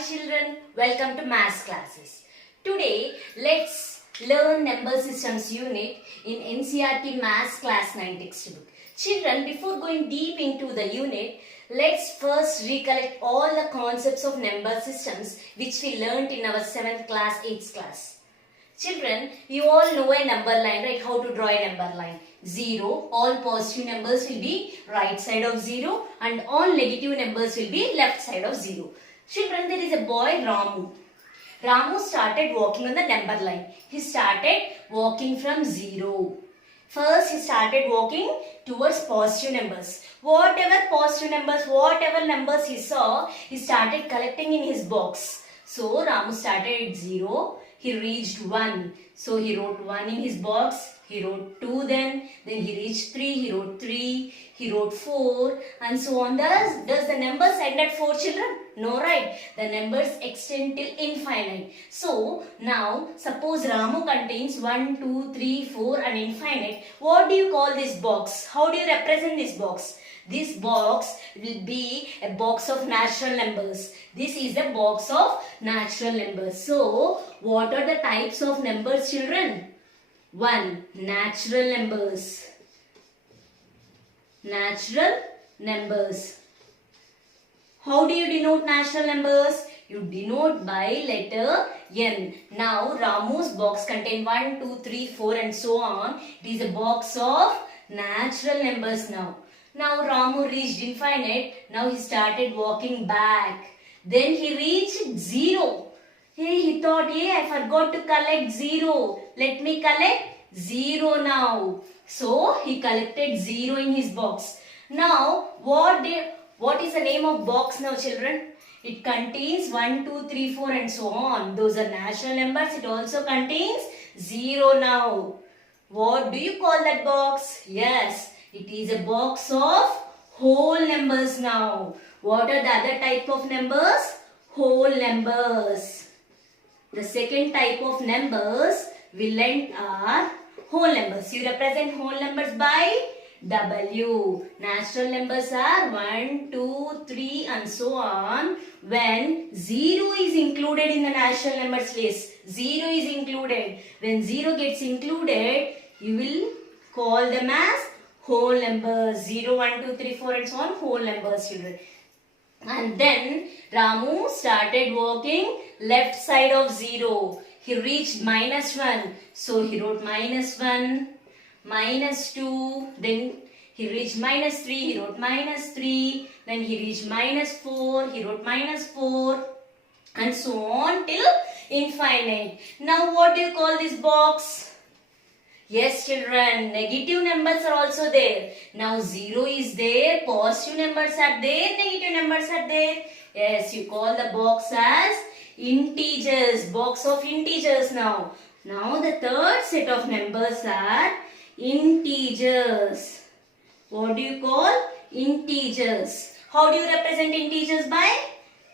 children, welcome to maths classes. Today let's learn number systems unit in NCERT maths class 9 textbook. Children, before going deep into the unit, let's first recollect all the concepts of number systems which we learnt in our 7th class, 8th class. Children, you all know a number line, right? How to draw a number line. 0, all positive numbers will be right side of 0 and all negative numbers will be left side of 0. Children, there is a boy Ramu. Ramu started walking on the number line. He started walking from 0. First, he started walking towards positive numbers. Whatever numbers he saw, he started collecting in his box. So, Ramu started at 0. He reached 1. So, he wrote 1 in his box. He wrote 2 then he reached 3. He wrote 3. He wrote 4 and so on. Does the numbers end at 4, children? No, right? The numbers extend till infinite. So, now suppose Ramu contains 1, 2, 3, 4 and infinite. What do you call this box? How do you represent this box? This box will be a box of natural numbers. This is the box of natural numbers. So, what are the types of numbers, children? 1. Natural numbers. Natural numbers. How do you denote natural numbers? You denote by letter N. Now, Ramu's box contains 1, 2, 3, 4 and so on. It is a box of natural numbers now. Now, Ramu reached infinite. Now, he started walking back. Then he reached 0. Hey, he thought, I forgot to collect 0. Let me collect 0 now. So, he collected 0 in his box. Now, what is the name of box now, children? It contains 1, 2, 3, 4 and so on. Those are natural numbers. It also contains 0 now. What do you call that box? Yes, it is a box of whole numbers now. What are the other type of numbers? Whole numbers. The second type of numbers we learnt are whole numbers. You represent whole numbers by W. Natural numbers are 1, 2, 3 and so on. When 0 is included in the natural numbers list, 0 is included. When 0 gets included, you will call them as whole numbers. 0, 1, 2, 3, 4 and so on, whole numbers, children. And then Ramu started walking left side of 0. He reached -1. So he wrote -1, -2. Then he reached -3. He wrote -3. Then he reached -4. He wrote -4. And so on till infinite. Now what do you call this box? Yes, children, negative numbers are also there. Now 0 is there, positive numbers are there, negative numbers are there. Yes, you call the box as integers, box of integers now. Now the third set of numbers are integers. What do you call? Integers. How do you represent integers? By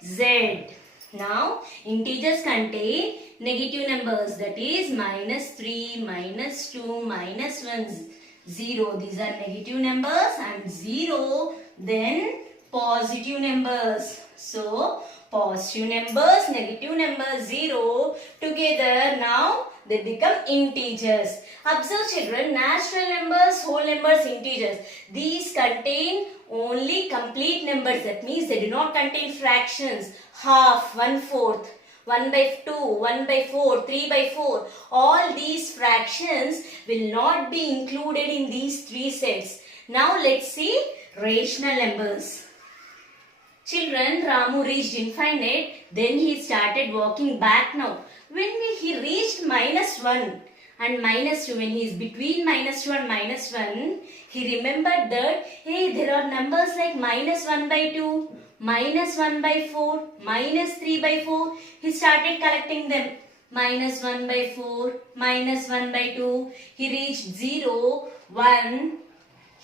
Z. Now, integers contain negative numbers, that is -3, -2, -1, 0. These are negative numbers and 0. Then positive numbers. So, positive numbers, negative numbers, 0 together. Now, they become integers. Observe, children, natural numbers, whole numbers, integers. These contain only complete numbers. That means they do not contain fractions. Half, 1/4, 1/2, 1/4, 3/4. All these fractions will not be included in these three sets. Now let's see rational numbers. Children, Ramu reached infinite. Then he started walking back now. When he reached -1 and -2, when he is between -2 and -1, he remembered that, there are numbers like -1/2, -1/4, -3/4. He started collecting them. -1/4, -1/2. He reached 0, 1.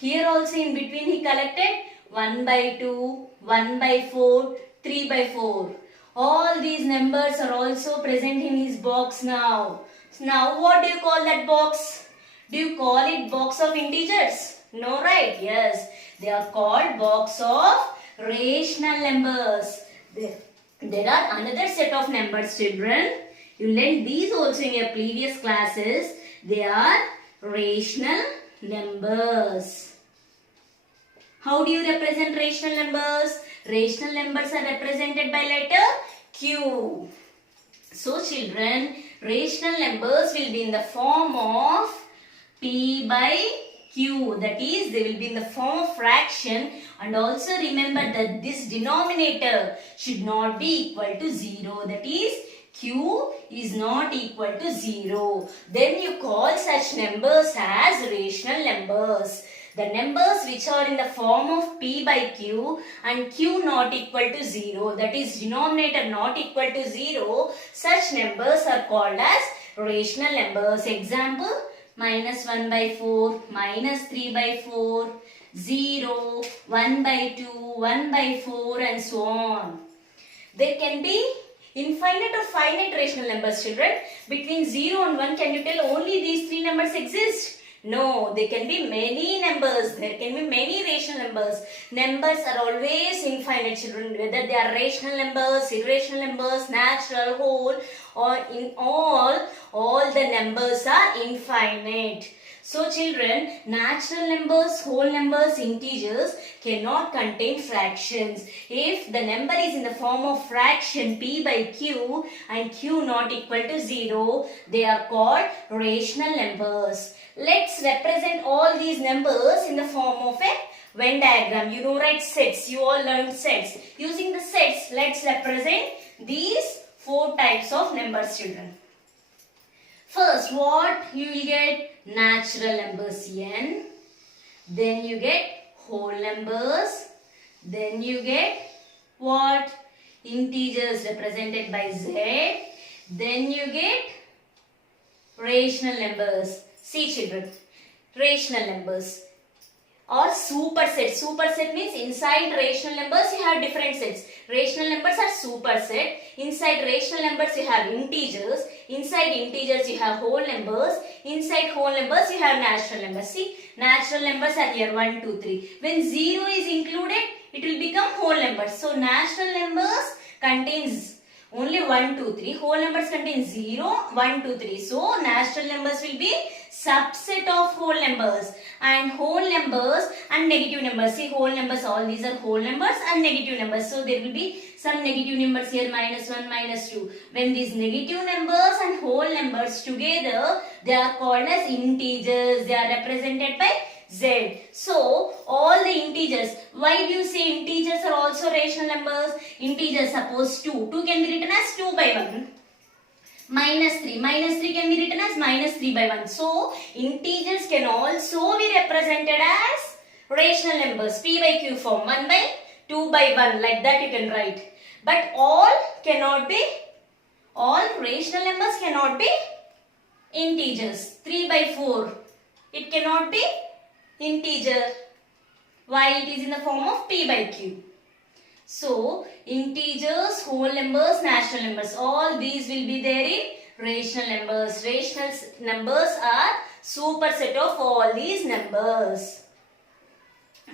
Here also in between he collected 1/2, 1/4, 3/4. All these numbers are also present in his box now. Now what do you call that box? Do you call it box of integers? No, right? Yes. They are called box of rational numbers. There are another set of numbers, children. You learned these also in your previous classes. They are rational numbers. How do you represent rational numbers? Rational numbers are represented by letter Q. So children, rational numbers will be in the form of P by Q. That is, they will be in the form of fraction, and also remember that this denominator should not be equal to 0. That is, Q is not equal to 0. Then you call such numbers as rational numbers. The numbers which are in the form of P by Q and Q not equal to 0, that is denominator not equal to 0, such numbers are called as rational numbers. Example, minus 1 by 4, minus 3 by 4, 0, 1 by 2, 1 by 4 and so on. There can be infinite or finite rational numbers, children. Between 0 and 1, can you tell only these three numbers exist? No, there can be many numbers. There can be many rational numbers. Numbers are always infinite, children. Whether they are rational numbers, irrational numbers, natural, whole, or in all the numbers are infinite. So children, natural numbers, whole numbers, integers cannot contain fractions. If the number is in the form of fraction P by Q and Q not equal to 0, they are called rational numbers. Let's represent all these numbers in the form of a Venn diagram. You know, right? Sets. You all learned sets. Using the sets, let's represent these four types of numbers, children. First, what you will get? Natural numbers N. Then you get whole numbers. Then you get what? Integers represented by Z. Then you get rational numbers. See children, rational numbers or superset. Superset means inside rational numbers you have different sets. Rational numbers are superset. Inside rational numbers you have integers. Inside integers you have whole numbers. Inside whole numbers you have natural numbers. See, natural numbers are here 1, 2, 3. When 0 is included, it will become whole numbers. So natural numbers contains only 1, 2, 3. Whole numbers contain 0, 1, 2, 3. So natural numbers will be subset of whole numbers, and whole numbers and negative numbers. See, whole numbers, all these are whole numbers and negative numbers. So there will be some negative numbers here, minus 1, minus 2. When these negative numbers and whole numbers together, they are called as integers. They are represented by Z. So all the integers. Why do you say integers are also rational numbers? Integers, suppose 2. 2 can be written as 2 by 1. Minus 3. Minus 3 can be written as minus 3 by 1. So, integers can also be represented as rational numbers. P by Q form. 1 by 2 by 1. Like that you can write. But all rational numbers cannot be integers. 3 by 4. It cannot be integer. While it is in the form of P by Q. So, integers, whole numbers, natural numbers, all these will be there in rational numbers. Rational numbers are superset of all these numbers.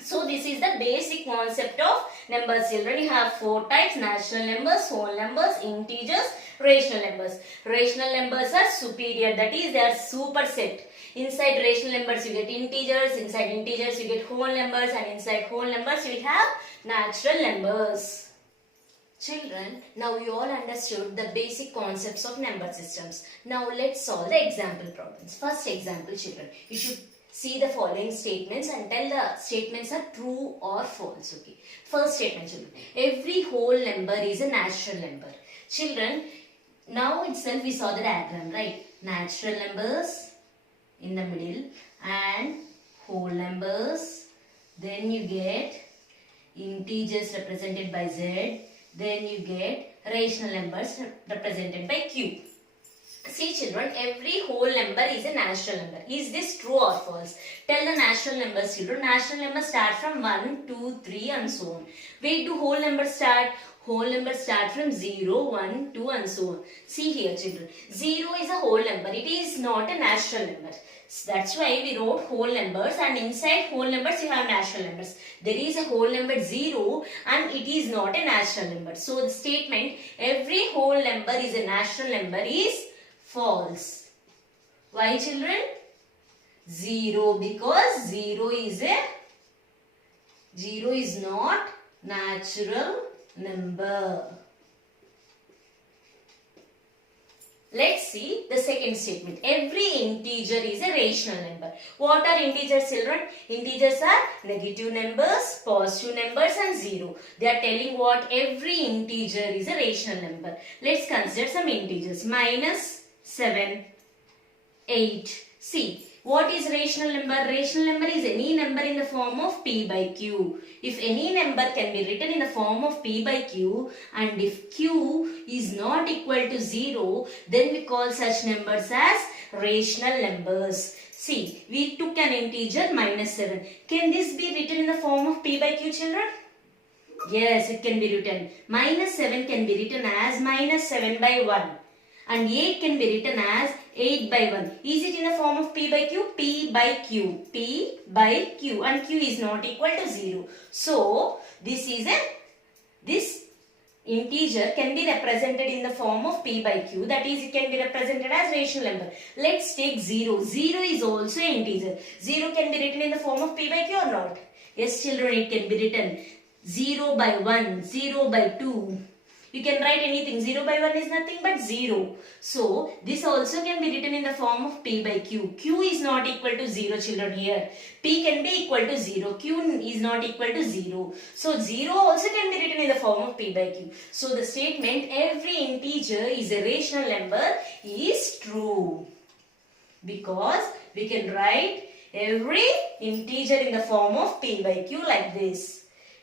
So, this is the basic concept of numbers, children. You have four types: natural numbers, whole numbers, integers, rational numbers. Rational numbers are superior, that is, they are superset. Inside rational numbers you get integers, inside integers you get whole numbers, and inside whole numbers you will have natural numbers. Children, now you all understood the basic concepts of number systems. Now let's solve the example problems. First example, children, you should see the following statements and tell the statements are true or false. Okay. First statement, children, every whole number is a natural number. Children, now itself we saw the diagram, right? Natural numbers in the middle and whole numbers. Then you get integers represented by Z. Then you get rational numbers represented by Q. See children, every whole number is a natural number. Is this true or false? Tell the natural numbers, children. Natural numbers start from 1, 2, 3 and so on. Where do whole numbers start? Whole numbers start from 0, 1, 2 and so on. See here children, 0 is a whole number. It is not a natural number. That's why we wrote whole numbers, and inside whole numbers you have natural numbers. There is a whole number 0 and it is not a natural number. So the statement every whole number is a natural number is false. Why children? 0, because 0 is not natural number. Let's see the second statement. Every integer is a rational number. What are integers children? Integers are negative numbers, positive numbers and 0. They are telling what every integer is a rational number. Let's consider some integers. Minus 7, 8. See, what is rational number? Rational number is any number in the form of p by q. If any number can be written in the form of p by q, and if q is not equal to 0, then we call such numbers as rational numbers. See, we took an integer minus 7. Can this be written in the form of p by q children? Yes, it can be written. Minus 7 can be written as minus 7 by 1. And 8 can be written as 8 by 1. Is it in the form of p by q? P by q. P by q. And q is not equal to 0. So, this integer can be represented in the form of p by q. That is, it can be represented as rational number. Let's take 0. 0 is also an integer. 0 can be written in the form of p by q or not? Yes, children, it can be written 0 by 1, 0 by 2. You can write anything. 0 by 1 is nothing but 0. So, this also can be written in the form of p by q. Q is not equal to 0 children here. P can be equal to 0. Q is not equal to 0. So, 0 also can be written in the form of p by q. So, the statement every integer is a rational number is true. Because we can write every integer in the form of p by q like this.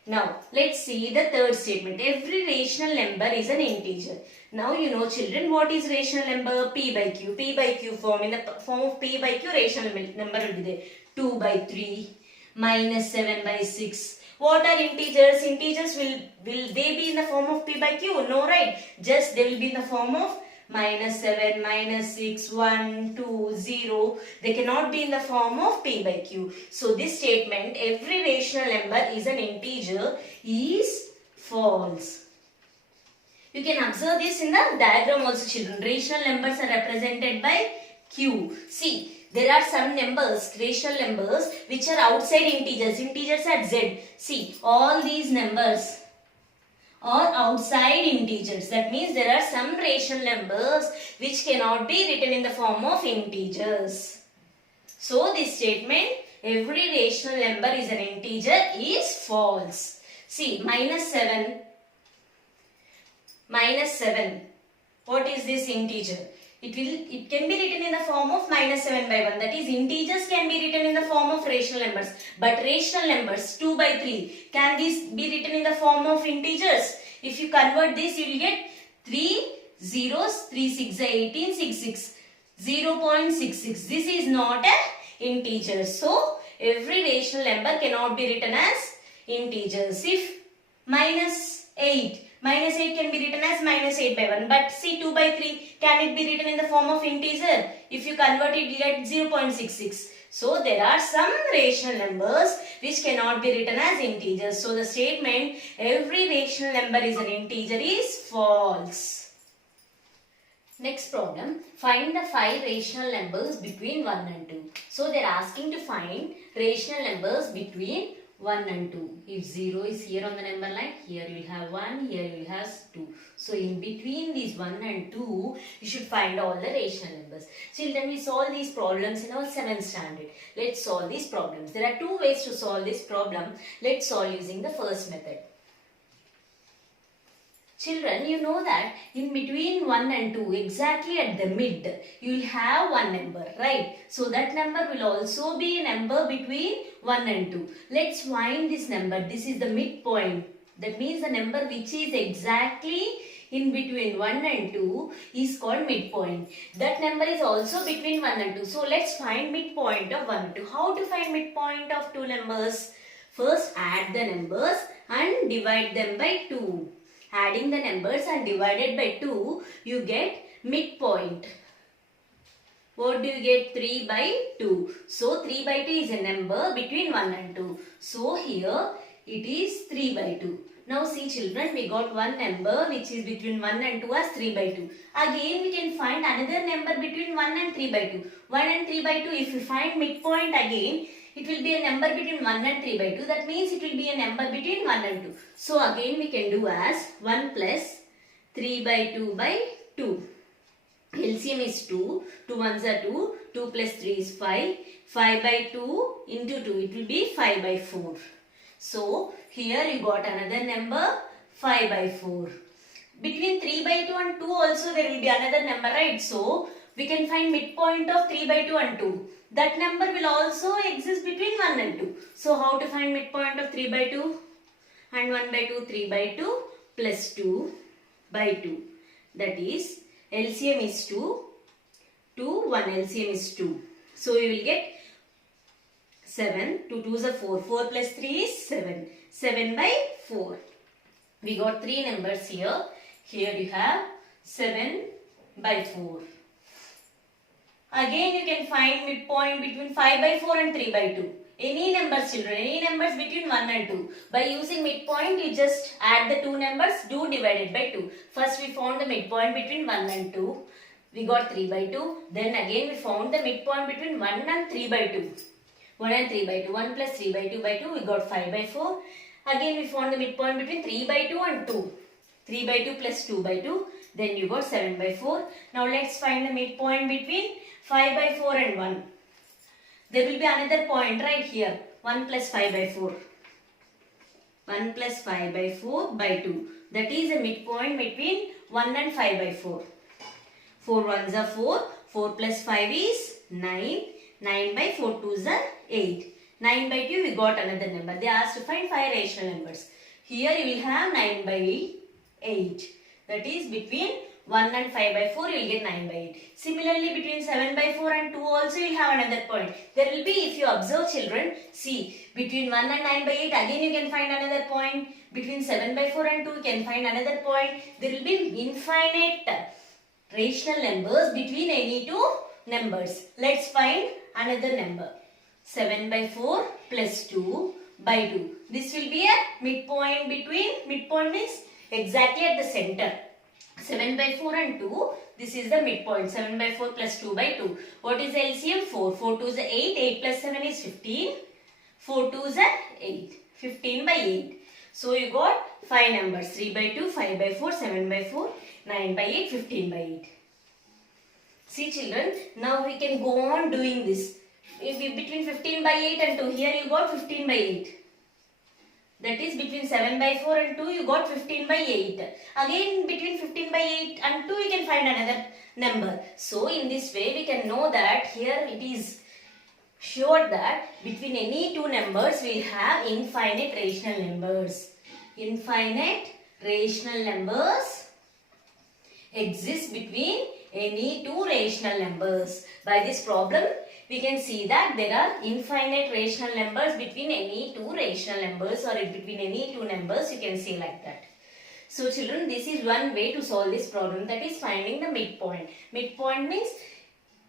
Now, let's see the third statement. Every rational number is an integer. Now, you know children, what is rational number? P by q. P by q form. In the form of p by q, rational number will be there. 2 by 3, minus 7 by 6. What are integers? Integers will they be in the form of p by q? No, right? Just they will be in the form of minus 7, minus 6, 1, 2, 0. They cannot be in the form of p by q. So, this statement, every rational number is an integer, is false. You can observe this in the diagram also children. Rational numbers are represented by q. See, there are some numbers, rational numbers, which are outside integers. Integers at z. See, all these numbers or outside integers. That means there are some rational numbers which cannot be written in the form of integers. So, this statement, every rational number is an integer, is false. See, minus 7. What is this integer? It can be written in the form of minus 7 by 1. That is, integers can be written in the form of rational numbers. But rational numbers 2 by 3, can this be written in the form of integers? If you convert this, you will get 3 zeros, 3 6 18, 6 6, 0.66. This is not an integer. So, every rational number cannot be written as integers. If minus 8 can be written as minus 8 by 1. But see, 2 by 3, can it be written in the form of integer? If you convert it, you get 0.66. So, there are some rational numbers which cannot be written as integers. So, the statement, every rational number is an integer is false. Next problem, find the 5 rational numbers between 1 and 2. So, they are asking to find rational numbers between 1 and 2. If 0 is here on the number line, here you will have 1, here you will have 2. So, in between these 1 and 2, you should find all the rational numbers. Children, we solve these problems in our 7th standard. Let's solve these problems. There are 2 ways to solve this problem. Let's solve using the first method. Children, you know that in between 1 and 2, exactly at the mid, you will have one number, right? So, that number will also be a number between 1 and 2. Let's find this number. This is the midpoint. That means the number which is exactly in between 1 and 2 is called midpoint. That number is also between 1 and 2. So, let's find midpoint of 1 and 2. How to find midpoint of 2 numbers? First, add the numbers and divide them by 2. adding the numbers and divided by 2, you get midpoint. What do you get? 3 by 2. So 3 by 2 is a number between 1 and 2. So here it is 3 by 2. Now see children, we got one number which is between 1 and 2 as 3 by 2. Again we can find another number between 1 and 3 by 2. 1 and 3 by 2, if we find midpoint again, it will be a number between 1 and 3 by 2. That means it will be a number between 1 and 2. So again we can do as 1 plus 3 by 2 by 2. LCM is 2. 2 ones are 2. 2 plus 3 is 5. 5 by 2 into 2. It will be 5 by 4. So here you got another number 5 by 4. Between 3 by 2 and 2 also there will be another number, right? So we can find midpoint of 3 by 2 and 2. That number will also exist between 1 and 2. So how to find midpoint of 3 by 2? And 1 by 2, 3 by 2 plus 2 by 2. That is LCM is 2. 2, 1 LCM is 2. So you will get 7. 2 2s are 4. 4 plus 3 is 7. 7 by 4. We got 3 numbers here. Here you have 7 by 4. Again you can find midpoint between 5 by 4 and 3 by 2. Any numbers children, any numbers between 1 and 2. By using midpoint you just add the two numbers, do divided by 2. First we found the midpoint between 1 and 2. We got 3 by 2. Then again we found the midpoint between 1 and 3 by 2. 1 and 3 by 2. 1 plus 3 by 2 by 2. We got 5 by 4. Again we found the midpoint between 3 by 2 and 2. 3 by 2 plus 2 by 2. Then you got 7 by 4. Now let's find the midpoint between 5 by 4 and 1. There will be another point right here. 1 plus 5 by 4. 1 plus 5 by 4 by 2. That is a midpoint between 1 and 5 by 4. 4 ones are 4. 4 plus 5 is 9. 9 by 4 twos are 8. 9 by 2 we got another number. They asked to find 5 rational numbers. Here you will have 9 by 8. That is between 1 and 5 by 4 you will get 9 by 8. Similarly between 7 by 4 and 2 also you will have another point. There will be, if you observe children, see between 1 and 9 by 8 again you can find another point. Between 7 by 4 and 2 you can find another point. There will be infinite rational numbers between any two numbers. Let's find another number. 7 by 4 plus 2 by 2. This will be a midpoint between, midpoint means exactly at the center. 7 by 4 and 2, this is the midpoint. 7 by 4 plus 2 by 2. What is LCM? 4. 4 2 is 8. 8 plus 7 is 15. 4 2 is 8. 15 by 8. So you got 5 numbers. 3 by 2, 5 by 4, 7 by 4, 9 by 8, 15 by 8. See children, now we can go on doing this. If we, between 15 by 8 and 2, here you got 15 by 8. That is between 7 by 4 and 2 you got 15 by 8. Again between 15 by 8 and 2 you can find another number. So in this way we can know that here it is sure that between any two numbers we have infinite rational numbers. Infinite rational numbers exist between any two rational numbers. By this problem we can see that there are infinite rational numbers between any two rational numbers, or between any two numbers you can say like that. So children, this is one way to solve this problem, that is finding the midpoint. Midpoint means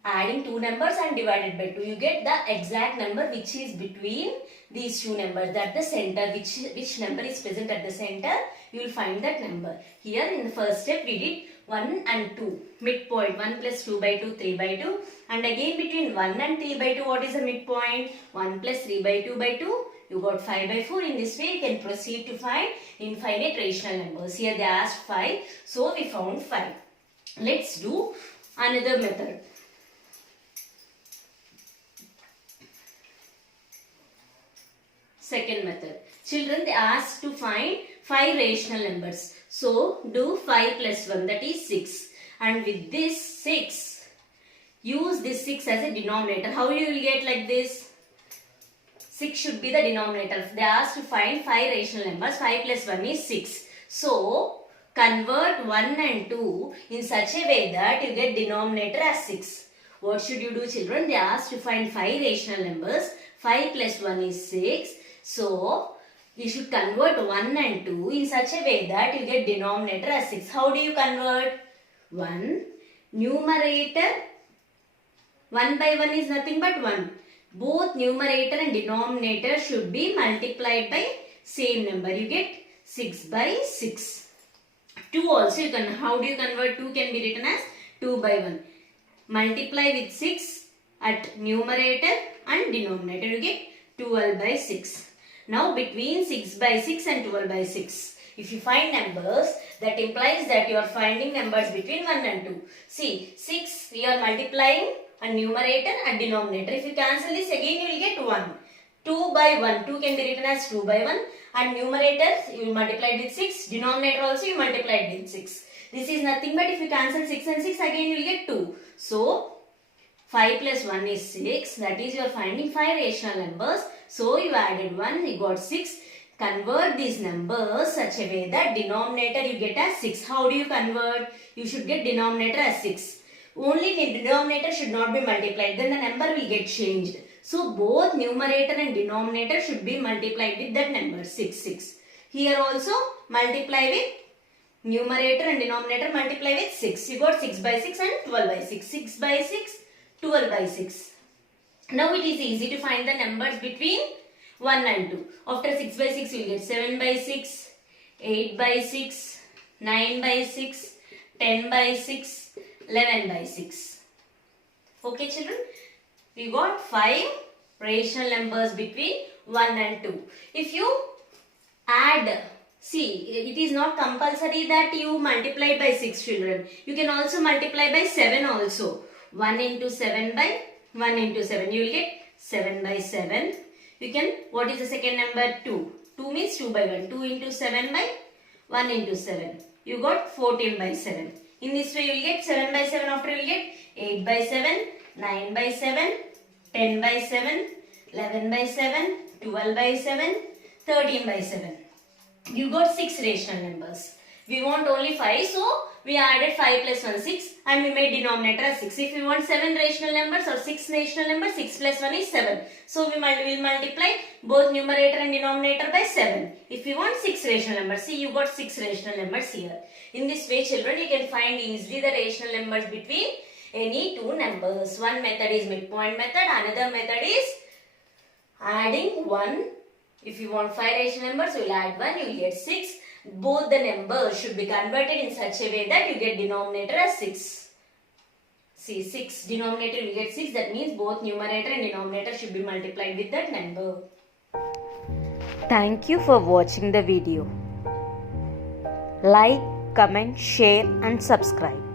adding two numbers and divided by 2. You get the exact number which is between these two numbers, that the center, which number is present at the center, you will find that number. Here in the first step we did 1 and 2. Midpoint 1 plus 2 by 2, 3 by 2. And again between 1 and 3 by 2, what is the midpoint? 1 plus 3 by 2 by 2. You got 5 by 4. In this way you can proceed to find infinite rational numbers. Here they asked 5. So we found 5. Let's do another method. Second method. Children, they asked to find 5 rational numbers. So do 5 plus 1, that is 6. And with this 6, use this 6 as a denominator. How you will get like this? 6 should be the denominator. They asked to find 5 rational numbers. 5 plus 1 is 6. So convert 1 and 2 in such a way that you get denominator as 6. What should you do children? They asked to find 5 rational numbers. 5 plus 1 is 6. So You should convert 1 and 2 in such a way that you get denominator as 6. How do you convert? 1 numerator, 1 by 1 is nothing but 1. Both numerator and denominator should be multiplied by same number. You get 6 by 6. 2 also you can, how do you convert 2 can be written as 2 by 1. Multiply with 6 at numerator and denominator. You get 12 by 6. Now between 6 by 6 and 12 by 6, if you find numbers, that implies that you are finding numbers between 1 and 2. See, 6 we are multiplying and numerator and denominator. If you cancel this again, you will get 1. 2 by 1, 2 can be written as 2 by 1, and numerator you multiplied with 6, denominator also you multiplied with 6. This is nothing but if you cancel 6 and 6, again you will get 2. So 5 plus 1 is 6, that is you are finding 5 rational numbers. So you added 1, you got 6. Convert these numbers such a way that denominator you get as 6. How do you convert? You should get denominator as 6. Only the denominator should not be multiplied, then the number will get changed. So both numerator and denominator should be multiplied with that number 6, 6. Here also multiply with numerator and denominator multiply with 6. You got 6 by 6 and 12 by 6. 6 by 6, 12 by 6. Now it is easy to find the numbers between 1 and 2. After 6 by 6 you will get 7 by 6, 8 by 6, 9 by 6, 10 by 6, 11 by 6. Okay children, we got 5 rational numbers between 1 and 2. If you add, see, it is not compulsory that you multiply by 6 children. You can also multiply by 7 also. 1 into 7 by 1 into 7. You will get 7 by 7. You can, what is the second number? 2. 2 means 2 by 1. 2 into 7 by 1 into 7. You got 14 by 7. In this way you will get 7 by 7. After you will get 8 by 7, 9 by 7, 10 by 7, 11 by 7, 12 by 7, 13 by 7. You got 6 rational numbers. We want only 5, so we added 5 plus 1, 6, and we made denominator as 6. If we want 7 rational numbers or 6 rational numbers, 6 plus 1 is 7. So we will multiply both numerator and denominator by 7. If we want 6 rational numbers, see you got 6 rational numbers here. In this way children, you can find easily the rational numbers between any two numbers. One method is midpoint method, another method is adding 1. If you want 5 rational numbers, you will add 1, you will get 6. Both the numbers should be converted in such a way that you get denominator as 6. See, 6 denominator you get 6. That means both numerator and denominator should be multiplied with that number. Thank you for watching the video. Like, comment, share and subscribe.